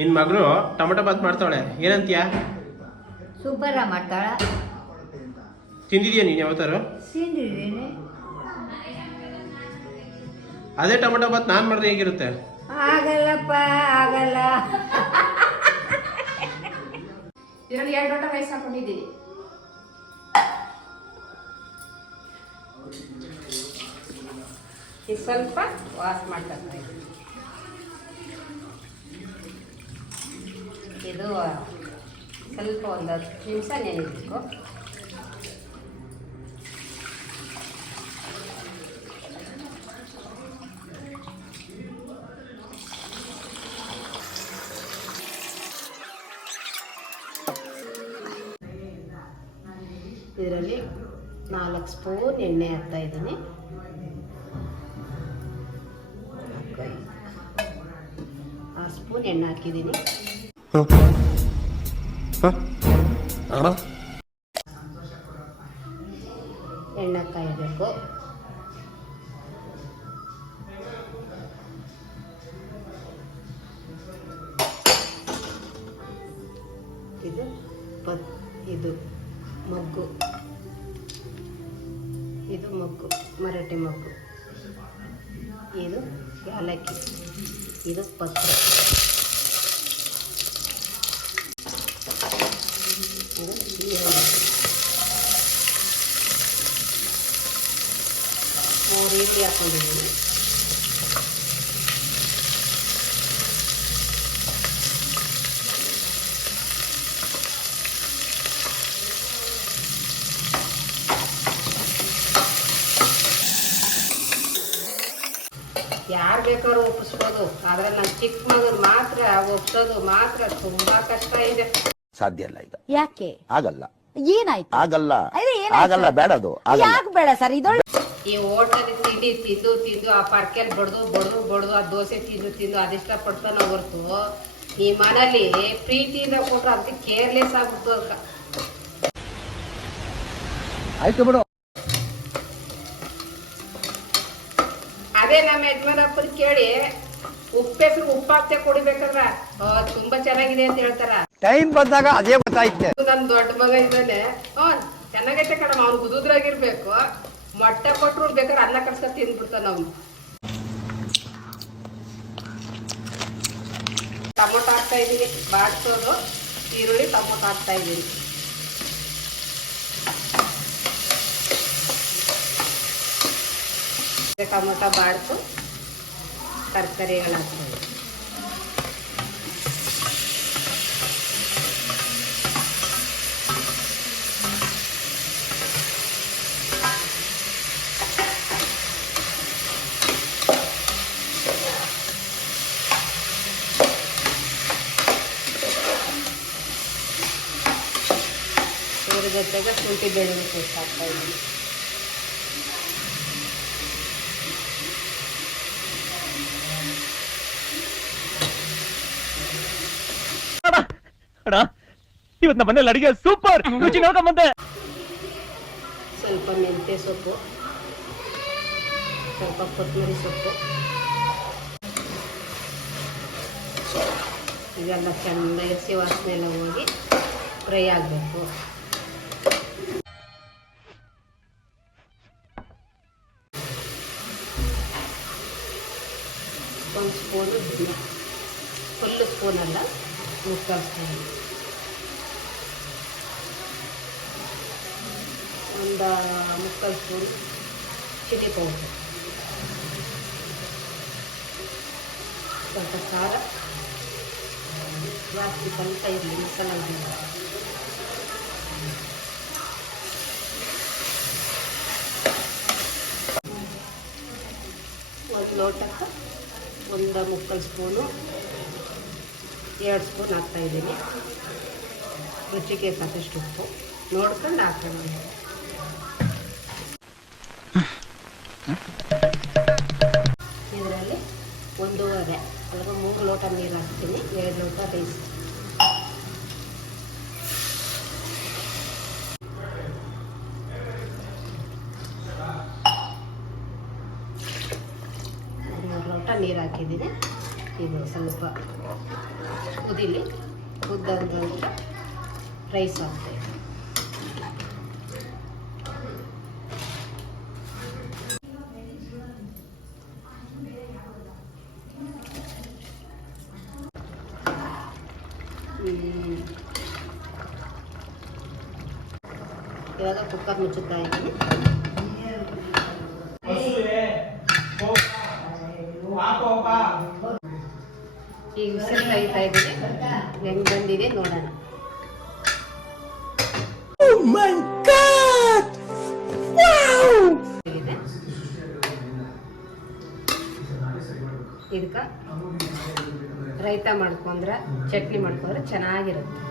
ನಿನ್ನ ಮಗಳು ಟೊಮೆಟೊ ಬಾತ್ ಮಾಡ್ತಾವಳೆ, ಏನಂತೀಯ? ಸೂಪರ ಮಾಡ್ತಾಳ. ತಿಂದಿದ್ಯಾ ನೀನು ಯಾವತ್ತಾರು? ತಿಂದಿದ್ದೀನಿ. ಅದೇ ಟೊಮೆಟೊ ಬಾತ್ ನಾನು ಮಾಡಿದ್ರೆ ಹೇಗಿರುತ್ತೆ? ಆಗಲ್ಲಪ್ಪ, ಆಗಲ್ಲ. ಇದರಲ್ಲಿ 2 ಲೋಟ ರೈಸ್ ಹಾಕೊಂಡಿದ್ದೀನಿ. ಇದು ಸ್ವಲ್ಪ ವಾಶ್ ಮಾಡ್ತಾ ಇದ್ದೀನಿ. ಇದು ಸ್ವಲ್ಪ ಒಂದು 10 ನಿಮಿಷ ನೆನೆಯಬೇಕು. ಇದರಲ್ಲಿ 4 ಸ್ಪೂನ್ ಎಣ್ಣೆ ಹಾಕ್ತಾ ಇದ್ದೀನಿ. 6 ಸ್ಪೂನ್ ಎಣ್ಣೆ ಹಾಕಿದ್ದೀನಿ. ಎಣ್ಣೆ ಕಾಯಬೇಕು. ಇದು ಮೊಗ್ಗು, ಇದು ಮೊಗ್ಗು, ಮರಾಠಿ ಮೊಗ್ಗು, ಇದು ಏಲಕ್ಕಿ, ಇದು ಪತ್ರ, ಇದು ಈರುಳ್ಳಿ. 3 ಈರುಳ್ಳಿ ಹಾಕೊಂಡಿದ್ದೀನಿ. ಯಾರು ಬೇಕಾದ್ರೂ ಒಪ್ಪಿಸ್ಬೋದು, ಆದರೆ ನನ್ನ ಚಿಕ್ಕ ಮಗನ ಮಾತ್ರ ಒಪ್ಸೋದು ಮಾತ್ರ ತುಂಬಾ ಕಷ್ಟ ಇದೆ. ಸಾಧ್ಯ ಇಲ್ಲ ಈಗ. ಯಾಕೆ ಆಗಲ್ಲ? ಏನಾಯ್ತು? ಆಗಲ್ಲ, ಆಗಲ್ಲ, ಬೇಡ. ಅದು ಯಾಕೆ ಬೇಡ ಸರ್? ಇದೊಳ್ಳೆ ಈ ಹೋಟೆಲ್ ತಿಂಡಿ ತಿಂದು ತಿಂದು ಆ ಪರ್ಕೆಲ್ ಬಡ್ದು ಆ ದೋಸೆ ತಿಂದು ಅದಿಷ್ಟ ಪಡ್ತಾನ ಹೊರ್ತು ಈ ಮನೇಲಿ ಪ್ರೀತಿಯಿಂದ ಕೊಟ್ರು ಅದಕ್ಕೆ ಕೇರ್ಲೆಸ್ ಆಗ್ಬಿಡ್ತು. ಅದಕ್ಕೆ ಆಯ್ತು ಬಿಡು. ಅದೇ ನಮ್ಮ ಯಜಮಾನಪ್ಪನ ಕೇಳಿ ಉಪ್ಪೆಸರು ಉಪ್ಪಾಕ್ತೆ ಕುಡಿಬೇಕಾದ್ರ ತುಂಬಾ ಚೆನ್ನಾಗಿದೆ ಅಂತ ಹೇಳ್ತಾರ. ಟೈಮ್ ಬಂದಾಗ ಅದೇ ಗೊತ್ತಾಯ್ತು. ನನ್ ದೊಡ್ಡ ಮಗ ಇದ್ದಾನೆ, ಚೆನ್ನಾಗೈತೆ ಕಣಮ್ಮ, ಅವ್ನು ಗುದುದ್ರಾಗಿರ್ಬೇಕು. ಮೊಟ್ಟೆ ಕೊಟ್ರು ಬೇಕಾದ್ರೆ ಅನ್ನ ಕಳ್ಸ್ಕ ತಿಂದ್ಬಿಡ್ತಾನ ಅವ್ನು. ಟೊಮೊಟೊ ಹಾಕ್ತಾ ಇದ್ದೀನಿ, ಬಾಡ್ಸೋದು ಈರುಳ್ಳಿ ಟೊಮೊಟೊ ಹಾಕ್ತಾ ಇದ್ದೀನಿ. ಟೊಮೊಟೊ ಬಾಡ್ಸು ತರಕಾರಿಗಳು ಹಾಕ್ತಾ ಇದ್ದೀನಿ. ಇದ್ರ ಜೊತೆಗೆ ಶುಂಠಿ ಬೆಳ್ಳುಳ್ಳಿ ಪೇಸ್ಟ್ ಹಾಕ್ತಾ ಇದ್ದೀನಿ. ಇವತ್ತು ನಮ್ಮ ಮನೇಲಿ ಅಡಿಗೆ ಸೂಪರ್ ರುಚಿ ನೋಡ್ಕೊಂಬಂದೆ. ಸ್ವಲ್ಪ ಮೆಂತ್ಯ ಸೊಪ್ಪು, ಸ್ವಲ್ಪ ಕೊತ್ತಂಬರಿ ಸೊಪ್ಪು, ಇದೆಲ್ಲ ಚೆನ್ನಾಗಿ ಹಸಿ ವಾಸನೆ ಎಲ್ಲ ಹೋಗಿ ಫ್ರೈ ಆಗಬೇಕು. ಒಂದು ಸ್ಪೂನು ಫುಲ್ಲು ಸ್ಪೂನಲ್ಲ, ಮುಕ್ಕಾಲು ಸ್ಪೂನ್, ಒಂದು ಮುಕ್ಕಾಲು ಸ್ಪೂನ್ ಚಿಲ್ಲಿ ಪೌಡರ್, ಸ್ವಲ್ಪ ಖಾರ, ಜಾಸ್ತಿ ಸ್ವಲ್ಪ ಇರಲಿ ಮಸಾಲ ಇರಲಿ. ಒಂದು ಲೋಟಕ್ಕೆ ಒಂದು ಮುಕ್ಕಾಲು ಸ್ಪೂನು 2 ಸ್ಪೂನ್ ಹಾಕ್ತಾಯಿದ್ದೀನಿ. ರುಚಿಗೆ ಸಾಕಷ್ಟು ಉಪ್ಪು ನೋಡ್ಕೊಂಡು ಹಾಕ್ಕೊಂಡು. ಇದರಲ್ಲಿ 1.5 ಅಥವಾ 3 ಲೋಟ ನೀರು ಹಾಕ್ತೀನಿ, 2 ಲೋಟ ರೈಸ್. ನೀರು ಹಾಕಿದ್ದೀನಿ. ಇದು ಸ್ವಲ್ಪ ಕುದೀಲಿ, ಕುದ್ದಂಗೆ ರೈಸ್ ಹಾಕ್ತೇವೆ. ಇವಾಗ ಕುಕ್ಕರ್ ಮುಚ್ಚುತ್ತಾ ಇದ್ದೀನಿ. ಈಗ ವಿಸಿಲ್ ಕಾಯ್ತಾ ಇದ್ದೀನಿ, ಹೆಂಗ್ ಬಂದಿದೆ ನೋಡೋಣ. ಇದಕ್ಕೆ ರೈತ ಮಾಡ್ಕೊಂಡ್ರೆ, ಚಟ್ನಿ ಮಾಡ್ಕೊಂಡ್ರೆ ಚೆನ್ನಾಗಿರುತ್ತೆ.